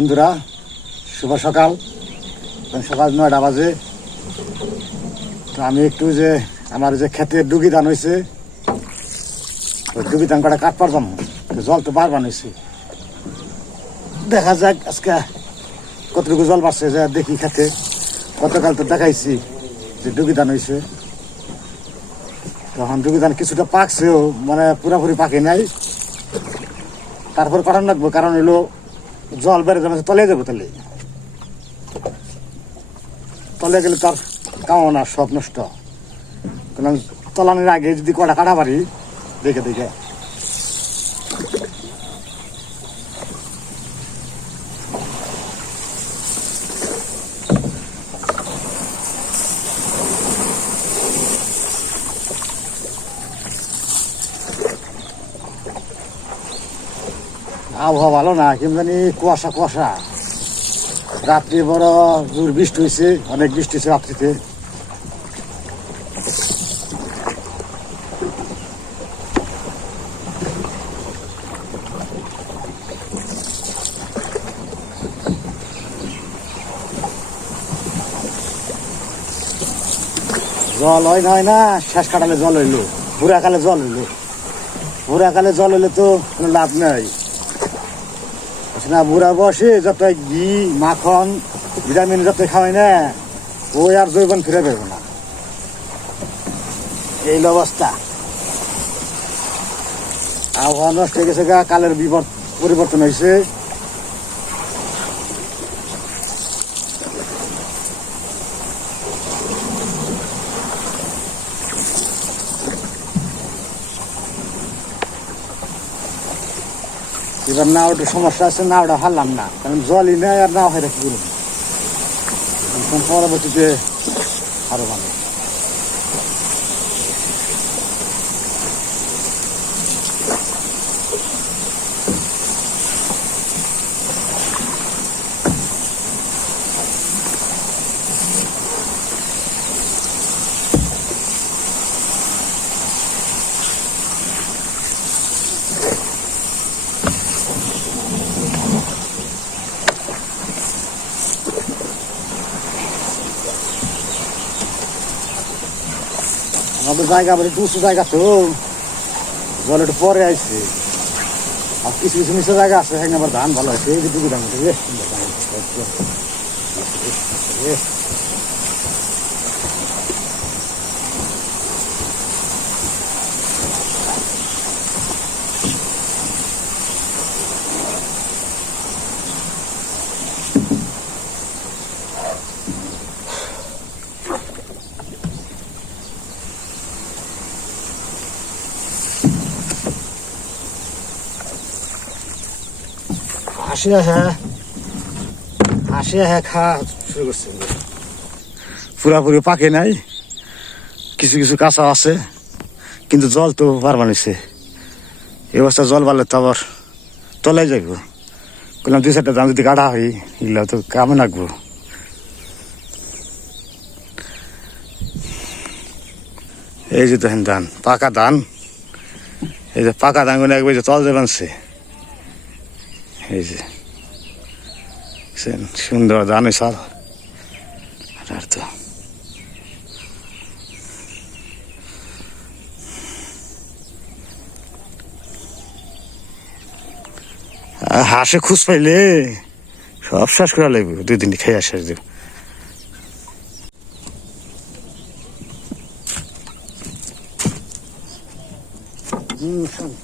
বন্ধুরা, শুভ সকাল। সকাল নয়টা বাজে। তো আমি একটু যে আমার যে ক্ষেতের ডুগি ধান হয়েছে ডুগি ধান কটা কাট পারতাম জল তো বারবার হয়েছে দেখা যাক আজকে কতটুকু জল বাড়ছে যে দেখি খেতে। গতকাল তো দেখাইছি যে ডুগি ধান হয়েছে তখন ডুগি ধান কিছুটা পাকছেও মানে পুরাপুরি পাকে নাই। তারপর কারণ লাগবে, কারণ হলো জল বেড়ে যাবে, তলে যাবে তাহলে। তলে গেলে তার কামনা, সব নষ্ট। কারণ তলানির আগে যদি কটা কাটা পারি দেখে দেখে। আবহাওয়া ভালো না, কেমন জানি কুয়াশা কুয়াশা। রাত্রি বড় জোর বৃষ্টি হয়েছে অনেক বৃষ্টি হয়েছে রাত্রিতে। জল হয় না হয় না, শেষ কাটালে জল হইল। বুড়াকালে জল হইল। বুড়াকালে জল হইলে তো কোনো লাভ নেই। না বুড়া বসে যত ঘি, মাখন, ভিটামিন যত খাওয়াই না, ওই আর জৈবন ফিরে পেবে না। এই অবস্থা। আবহাওয়া নষ্ট হয়ে গেছে গা, কালের বিপদ পরিবর্তন হয়েছে। এবার নাওটা সমস্যা আছে নাওটা হারলাম না। কারণ জলই নেই আর নাও হয় কি পরবর্তীতে আরও ভালো আমাদের জায়গা মানে দুশো জায়গা তো। জল একটু পরে আসছে আর কিছু কিছু নিচে জায়গা আছে, সেখানে আবার ধান ভালো আছে, এই যে ডুবি ধান বেশ সুন্দর ধান হয়েছে। এ, হাসি হ্যাঁ হ্যাঁ খাওয়া শুরু করছে। পুরাপুরি পাকে নাই কিছু কিছু কাঁচা আছে কিন্তু জল তো পারবা নিছে। এই জল বাড়লে তো আবার তলাই যাইব। বললাম দুই চারটা দাম যদি কাটা হয় এগুলো তো কামে লাগবো। এই যে তো হেন ধান পাকা ধান। এই যে পাকা ধানগুলো একবার যে তল যাবানছে এই যে? সুন্দর ধান সাল আর তো। হাঁসে খুশ পাইলে সব শেষ করা লাগবে, দুই দিন খেয়ে আসে যে শান্তি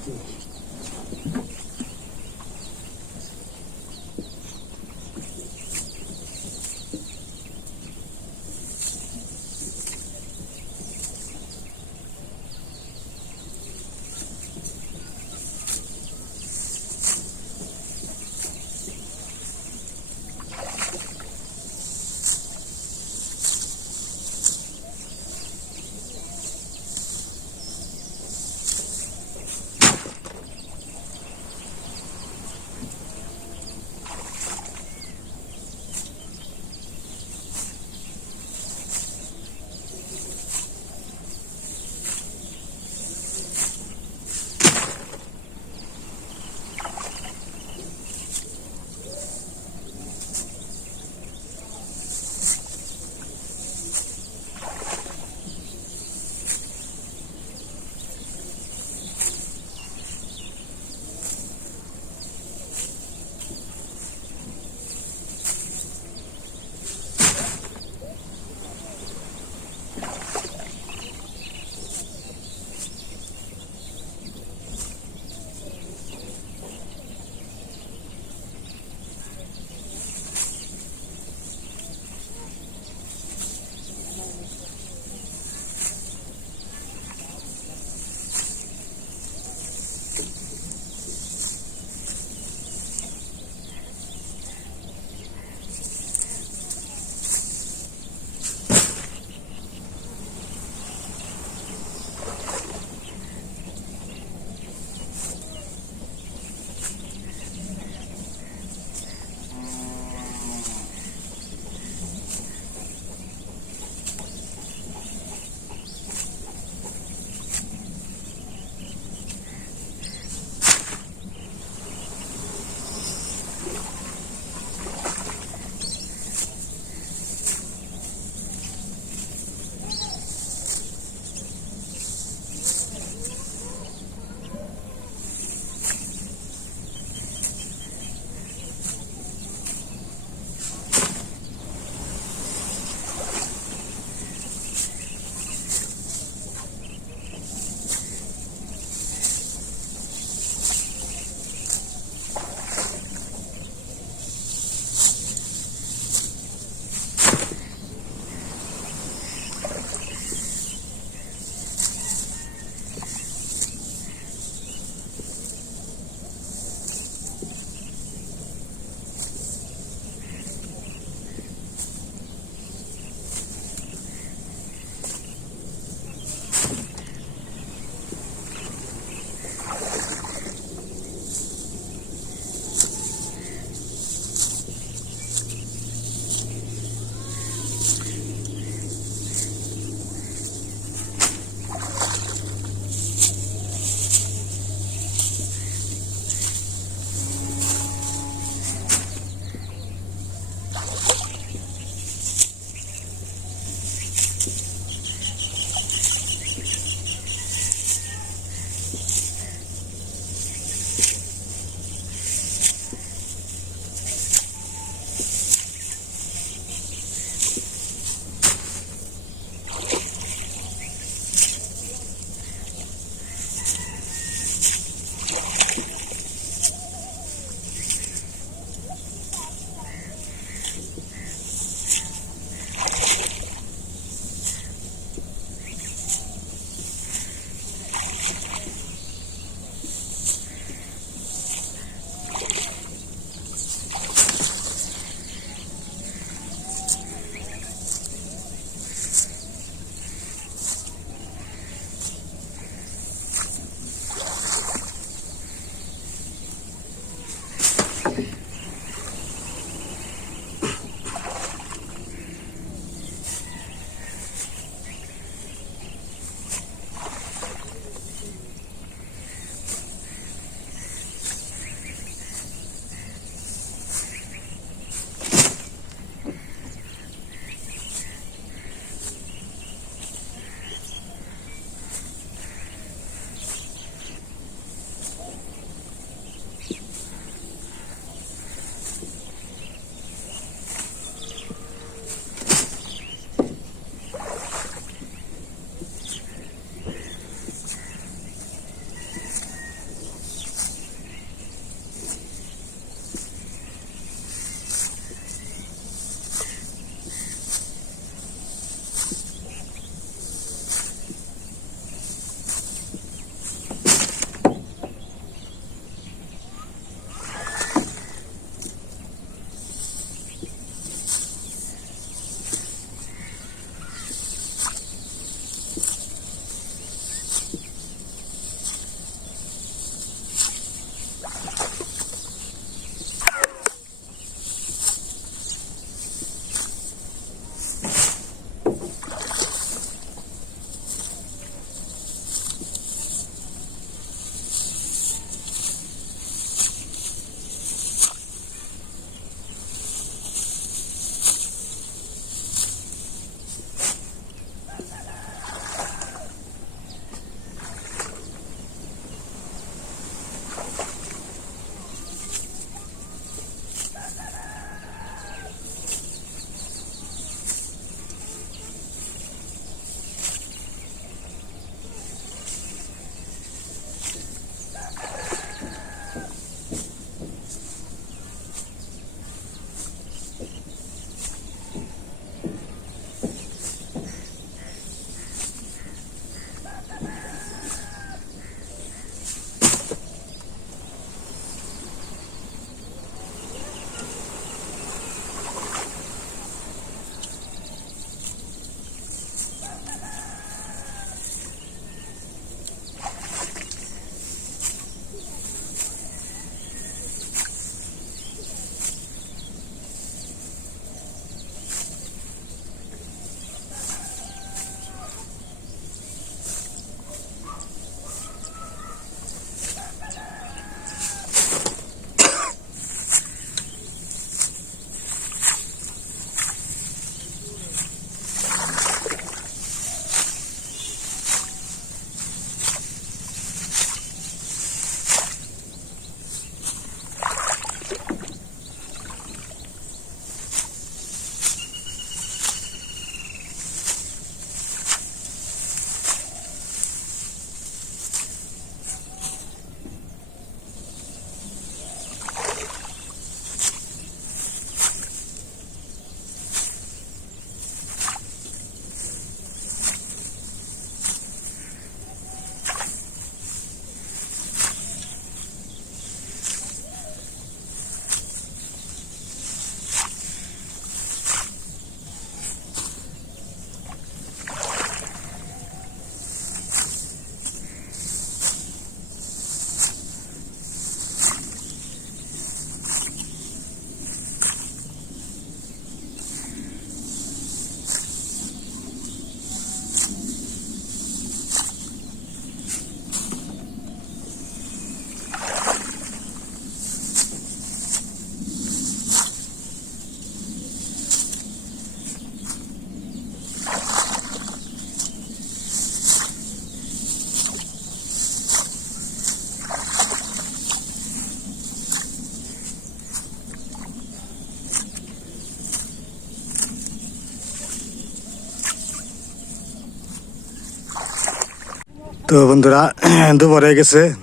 তো বন্ধুরা, দুপুর হয়ে গেছে।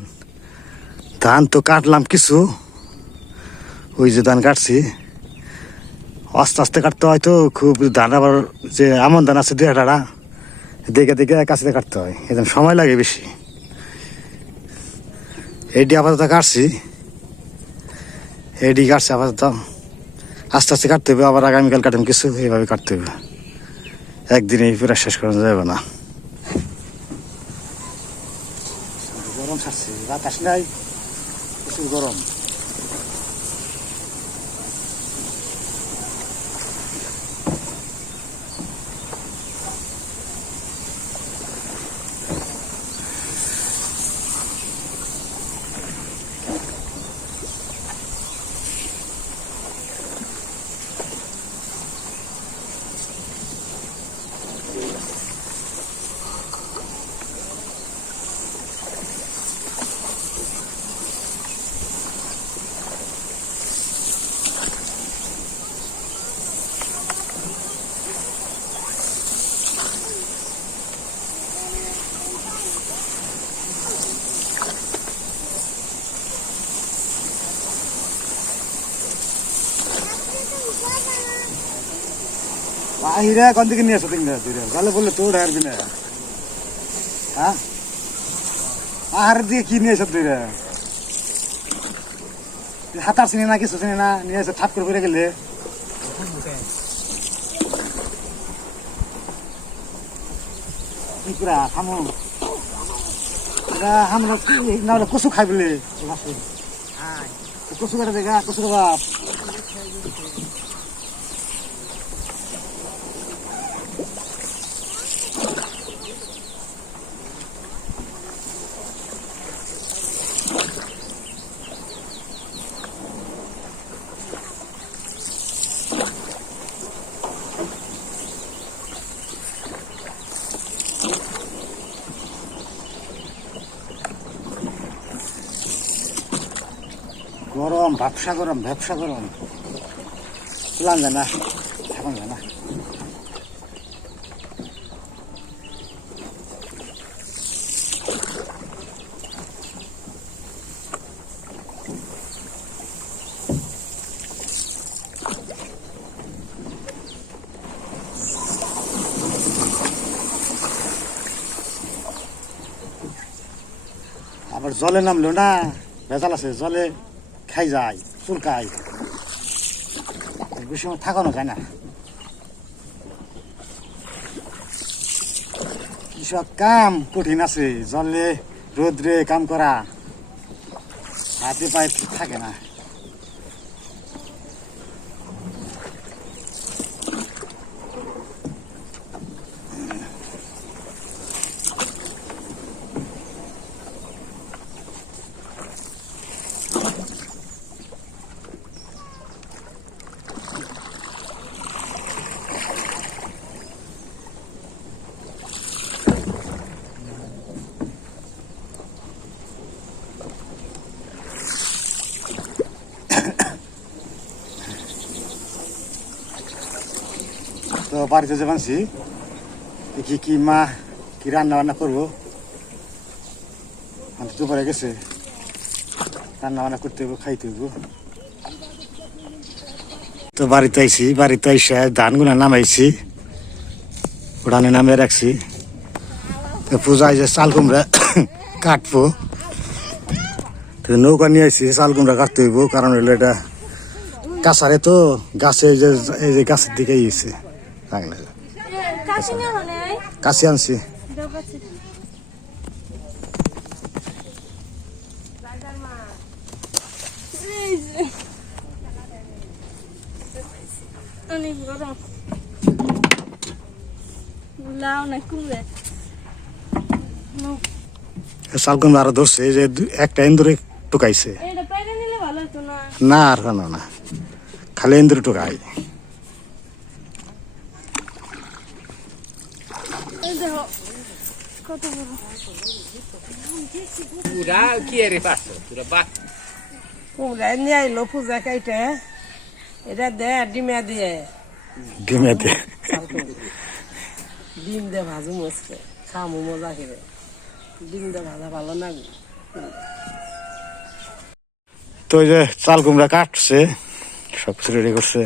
ধান তো কাটলাম কিছু। ওই যে ধান কাটছি। আস্তে আস্তে কাটতে হয় তো খুব ধান আবার যে আমন ধান আছে দু একটা দেখে দেখে কাছে কাটতে হয়। এরকম সময় লাগে বেশি। এডি আপাতত কাটছি। এডি কাটছি আপাতত। আস্তে আস্তে কাটতে হবে, আবার আগামীকাল কাটাম কিছু, এইভাবে কাটতে হবে। একদিনে পুরো শেষ করা যাবে না। গরম ছাড়ছে বাতাস নাই প্রচুর গরম বাহিরে কোন দিকে নিয়ে আসো তিন তাহলে বললে তো হারবি না হ্যাঁ? আহার দিয়ে কি নিয়ে এসো তুই হাতার চিনি না কিছু চিনি না নিয়ে এসে ঠাপ করে গেলে। কি পুরা খামো এটা আমরা না হলে কচু খাই বলে। কচু কাটা দেখা কচুর বাপ গরম ব্যবসা গরম ব্যবসা গরম। যায় না এখন যায় না আবার জলে নামলো না, ভেজাল আছে জলে। খাই যায় চুলকায় বেশি সময় থাকানো যায় না। কৃষক কাম কঠিন আছে, জলে রোদ্রে কাম করা। হাতে পায়ে থাকে না। তো বাড়িতে যে বানছি, দেখি কি মা, কি রান্না বান্না করব। আমি তো পরে গেছে। রান্না বান্না করতে হইব, খাইতে হইব। তো বাড়িতে আইছি, বাড়িতে আইসা ধানগুলা নামাইছি। উড়ানে নামিয়ে রাখছি। তো পূজায় যে চাল কুমড়া কাটবো। তো নৌকা নিয়ে আইছি, চাল কুমড়া কাটতে হইব, কারণ হইল এটা কাছারে তো গাছে এই যে এই যে গাছের দিকে মানে কাছে আনছি অনেক গরম। লাও না কুমড়ে চাল আরও ধরছে যে একটা ইন্দুরে টুকাইছে। না? আর কেন না। খালি ইন্দুরে টুকাই এই দেখো কত বড় Pura কি রে পুরা নিয়ে আইলো পূজা কাইটে। এটা দে ডিমে দিয়ে। ডিমেতে ডিম দে ভাজু মস্কে খামু মজা করে। ডিম দিয়ে ভাজা ভালো লাগে তো যে চাল কুমড়া কাটছে সব কিছু রেডি করছে।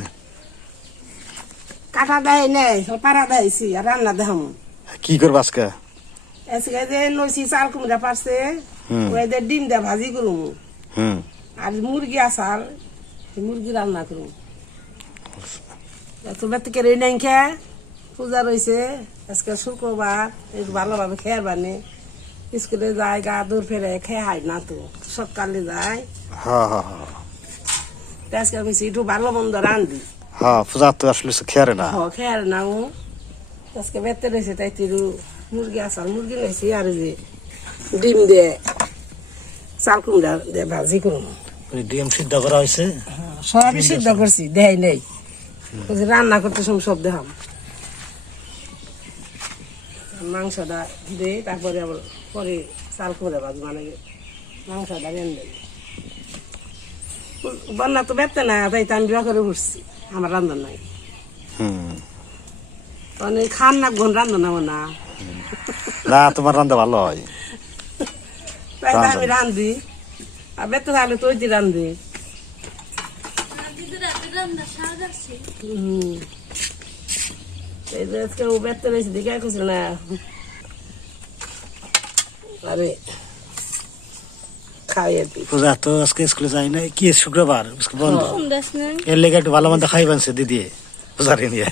কাটা দেয় নেই পাড়া দেয়ছি আর রান্না দেখাম। কি করব আজকে? আজকে যে নইছি চাল কুমড়া পারছে যে ডিম দিয়ে ভাজি করুম। আর মুরগি আসার মুরগি রান্না করুম। এত বেতে করে নাই খে পূজা রয়েছে আজকে শুক্রবার ভালোভাবে খেয়ে বানে। স্কুলে যায় গা দূর ফেরে খেয়ে হাই না তো সকালে যায়। আজকে কইছি একটু ভালো মন্দ রান্ধি। হ্যাঁ পূজা তো আসলে খেয়ারে না। হ খেয়ে আর নাও আজকে বেতে রয়েছে তাই তিরু মুরগি আসার মুরগি রয়েছে আর যে ডিম দিয়ে চাল কুমড়া দিয়ে ভাজি ওই ডিম সিদ্ধ করা হয়েছে সবই সিদ্ধ করছি দেখাই নেই। ওই রান্না করতে সময় সব দেখাম। মাংসটা দিয়ে তারপরে আবার পরে চাল করে বাজ মানে মাংসটা রেন্দে বন্যা তো বেতে না তাই তো আমি বিয়া করে উঠছি আমার রান্ধন নাই। হুম। মানে খান না গুণ রান্ধন না। না তোমার রান্না ভালো হয়। আমি রান্ধি। আর বেতে থাকলে তো ওই যে রান্ধি। দিদি রাতে রান্না শাক আছে হুম। এই যে ও বেতে রয়েছে দিকে কিছু না। আরে পূজা তো আজকে স্কুলে যাই নাই। কি শুক্রবার? বন্ধ। এর লেগে একটু ভালো মন্দ খাই বানছে দিদি পূজারে নিয়ে।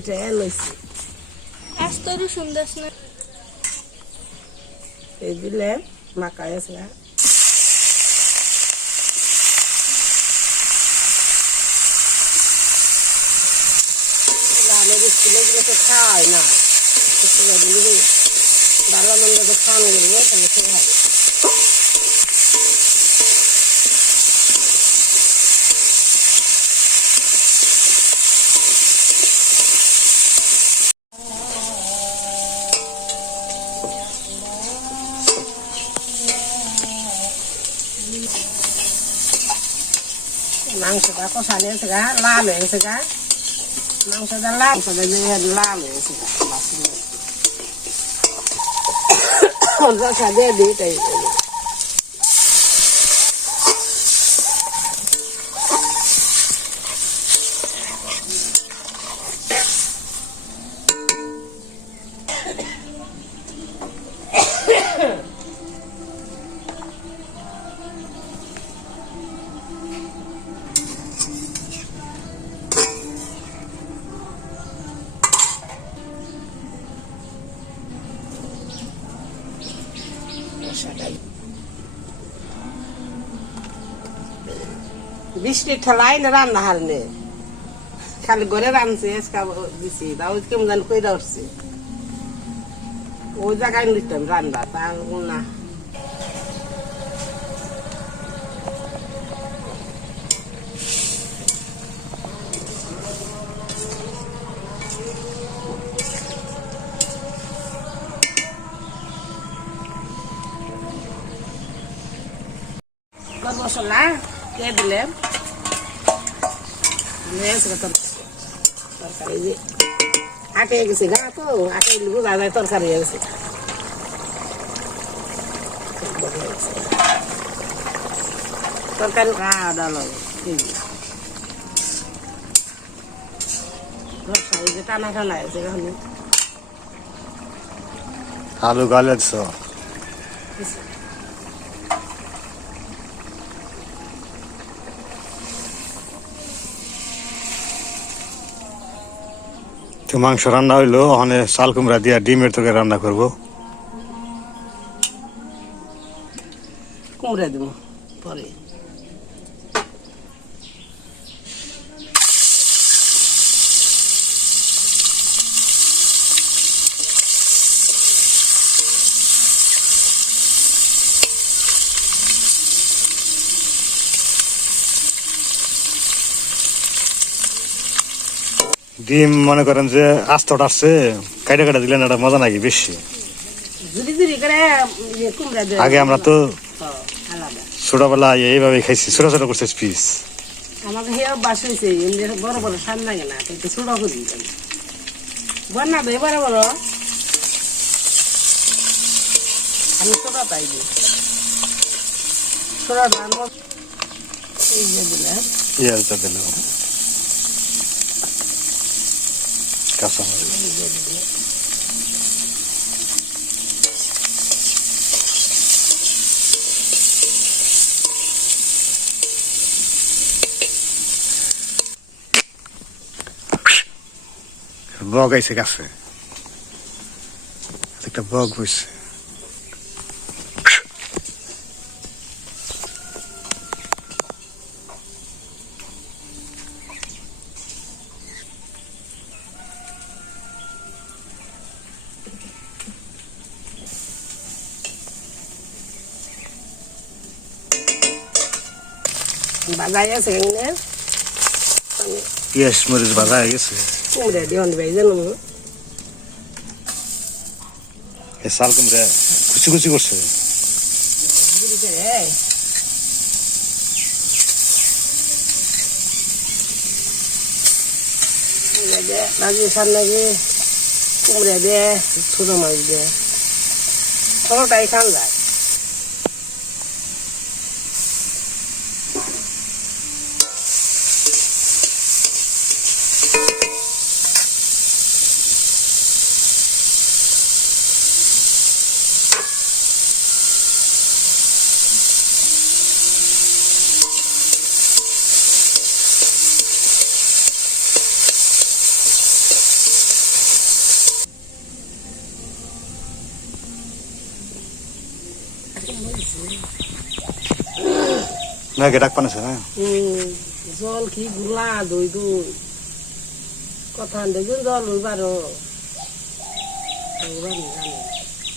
এটা লইছি সুন্দর না। আছে আমাদের স্কুলে গেলে তো খাওয়াই না। ভালো মন্দ তো খাওয়ানো গেলে তাহলে খেয়ে। হবে মাংসটা কষানো হয়েছে গা লাল হয়েছে গা মাংসটা লাল করে যে লাল হয়েছে গা। রসা দিয়ে দিই তাই রসাটাই বৃষ্টির ঠেলাই না রান্না হার নে। খালি ঘরে এসকা দিছি, তাও কেমন জানি কইরা উঠছে। ওই জায়গায় নিতাম রান্না তা না। গেছে গা তো আটে বোঝা যায় তরকারি হয়ে গেছে তরকারি গা ডাল টানা টানা এখন আলু গালে তো মাংস রান্না হইল, ওখানে চাল কুমড়া দিয়া ডিমের তোকে রান্না করব। কুমড়া দেবো, পরে। ডিম মনে করেন যে আস্তটা আসছে কাইটা কাটা দিলেন একটা মজা নাকি বেশি? ইয়ে আগে আমরা তো ছোটবেলা এইভাবে খাইছি ছোট ছোট করছে পিস। আমাকে হে অভ্যাস হয়েছে বড় বড় সার লাগে না ছোট করি বন্যা তো এবারে বড়। আমি ছোটা তাই ছোটা এই যে দিলে। পেঁয়াজটা দিলাম। কাঁচামরিচ বগ আইছে গাছে একটা বগ বইছে বাজাই আছে এখানে পেঁয়াজ মরিচ ভাজা হয়ে গেছে কুমড়ে দিয়ে অন ভাই জানো এই শাল কুমড়া কুচি কুচি করছে কুমড়ে ভাজি সার লাগে দিয়ে ছোটো মাছ দিয়ে। ছোটোটাই খান যায়। না গে ডাক পানেছে না? হুম, জল কি গুলা দই দই। কথা দেখুন জল ওইবার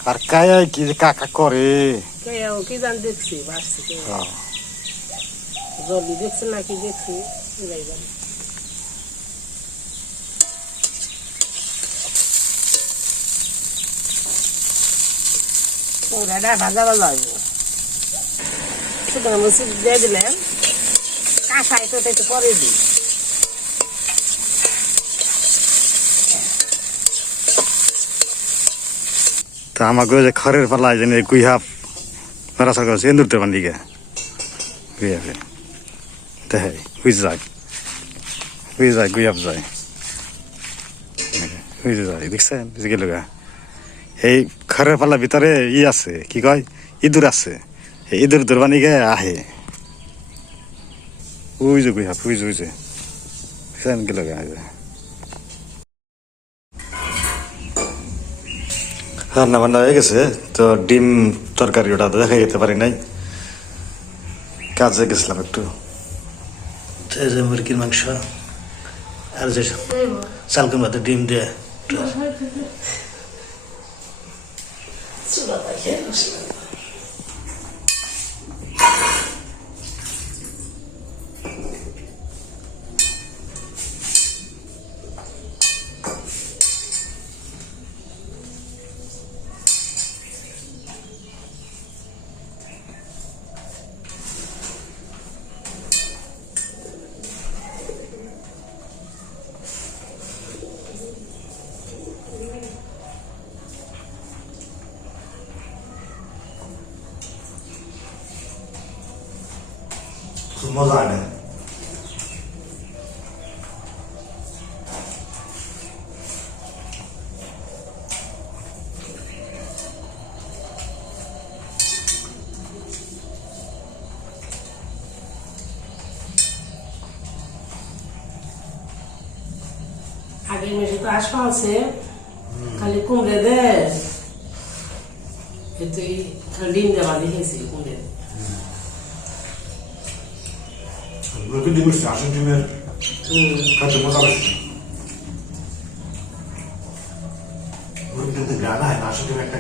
আর কায় কি কাকা করে? কেউ কি জান দেখছি বাড়ছে। জলদি দেখছে নাকি দেখছি এরাই জানে। ভাজা ভাজা হইব। তো একটু পরে আমাকে যে খড়ের পাল্লা যেন গুইহাপ নড়াচড়া করছে এন্দুরতে বান্ধি গে গুইহাপে দেখে হুই যায়। হুই যায় গুইহাপ যায়। দেখছেন? গেল এই খড়ের পাল্লার ভিতরে ই আছে, কি কয়? ইঁদুর আছে। ইঁদুর দূরবানি গে আহে। ওই যে গুইহাপ ওই যে ওই যে। দেখছেন গেল গা এই যে। রান্না বান্না হয়ে গেছে। তো ডিম তরকারি ওটা তো দেখা যেতে পারি নাই। কাজে গেছিলাম একটু। মুরগির মাংস। আর যে চালকুন ভাতে ডিম দিয়ে। আগের মেশে তো আসবা আছে খালি কুমড়ে দে। তুই ডিম দেওয়া দেখেছি কুমড়ে। মুরগি ডিম উঠছে আসন ডিমের হুম। কাছে মজা বেশি মুরগি কিন্তু গ্রান হয় না আসন ডিমের একটা